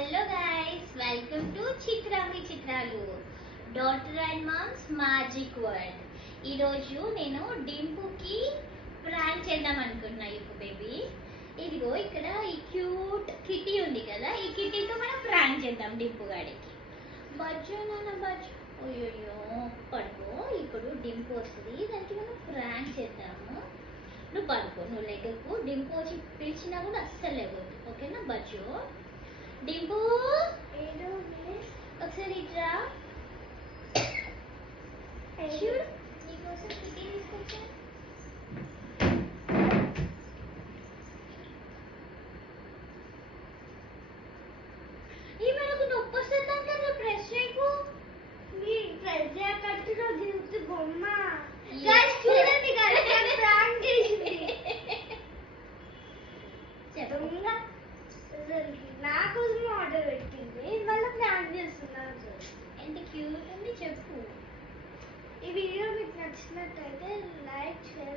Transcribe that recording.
Hello guys, welcome to చిత్రామి చిత్రాలు, daughter and moms magic world. ఈరోజు నేను డింపుకి ప్రాంక్ చేద్దాం అనుకుంటున్నా. ఇప్పుడు బేబీ ఇదిగో ఇక్కడ ఈ క్యూట్ కిటీ ఉంది కదా, ఈ కిటీతో మనం ప్రాంక్ చేద్దాం డింపు గాడికి. బజ్జో నాన్న బజ్జో, అయ్యో పడుకో. ఇప్పుడు డింపు వస్తుంది, దానికి మనం ప్రాంక్ చేద్దాము. నువ్వు పడుకో, నువ్వు లెగకు. డింపు వచ్చి పిలిచినా కూడా అస్సలు లేవద్దు, ఓకేనా బజ్జో? డింపు ఒకసారి ఇట్రా. చూడు, నీకోసం కిటీ తీసుకొచ్చా. ఈ మనకు నొప్పి వస్తుంది కదా, ప్రెస్ చేయకు. ప్రెస్ చేయకట్టు దింపు బొమ్మ. చూడండి ప్రాంక్ చేసింది. చెప్పంగా. నా కోసం ఆర్డర్ పెట్టింది, వాళ్ళ ప్రాంక్ చేస్తున్నారు. ఎంత క్యూట్ ఉంది చెప్పు. ఈ వీడియో మీకు నచ్చినట్టయితే లైక్, షేర్